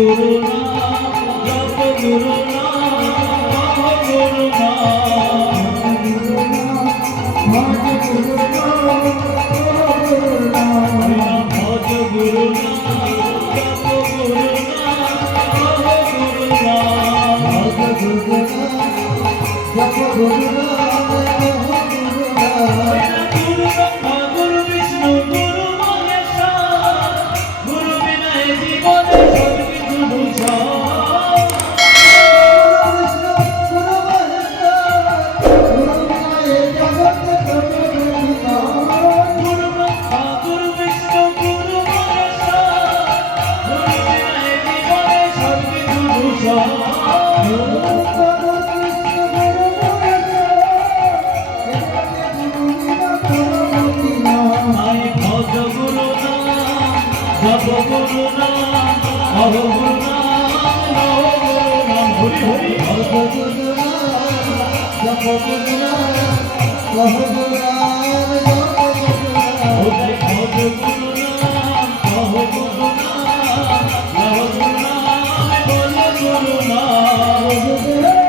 গুরু নাম জপ গুরু নাম গুরু নাম ভজ গুরু নাম ভজ গুরু নাম জপ গুরু নাম গুরু নাম ভজ গুরু নাম জপ গুরু নাম গুরু বিষ্ণু গুরু মহেশ্বর গুরু বিনা জীবনে সব কিছু বুঝা जप गुरु नाम अहो गुरु नाम अहो गुरु नाम हरि हरि जप गुरु नाम जप गुरु नाम अहो गुरु नाम जप गुरु नाम अहो गुरु नाम अहो गुरु नाम बोल गुरु नाम गुरुदेव